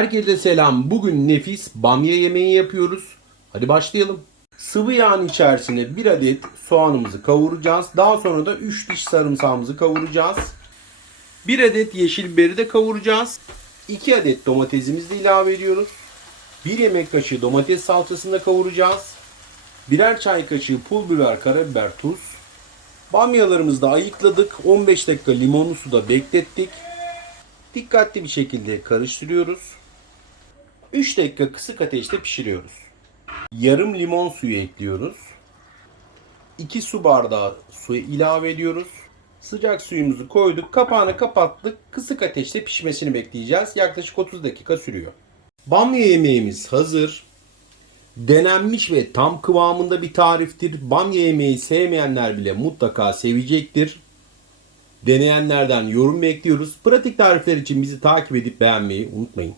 Herkese selam. Bugün nefis bamya yemeği yapıyoruz. Hadi başlayalım. Sıvı yağın içerisine bir adet soğanımızı kavuracağız. Daha sonra da 3 diş sarımsağımızı kavuracağız. Bir adet yeşil biberi de kavuracağız. 2 adet domatesimizi de ilave ediyoruz. 1 yemek kaşığı domates salçasını da kavuracağız. Birer çay kaşığı pul biber, karabiber, tuz. Bamyalarımızı da ayıkladık. 15 dakika limonlu suda beklettik. Dikkatli bir şekilde karıştırıyoruz. 3 dakika kısık ateşte pişiriyoruz. Yarım limon suyu ekliyoruz. 2 su bardağı su ilave ediyoruz. Sıcak suyumuzu koyduk. Kapağını kapattık. Kısık ateşte pişmesini bekleyeceğiz. Yaklaşık 30 dakika sürüyor. Bamya yemeğimiz hazır. Denenmiş ve tam kıvamında bir tariftir. Bamya yemeği sevmeyenler bile mutlaka sevecektir. Deneyenlerden yorum bekliyoruz. Pratik tarifler için bizi takip edip beğenmeyi unutmayın.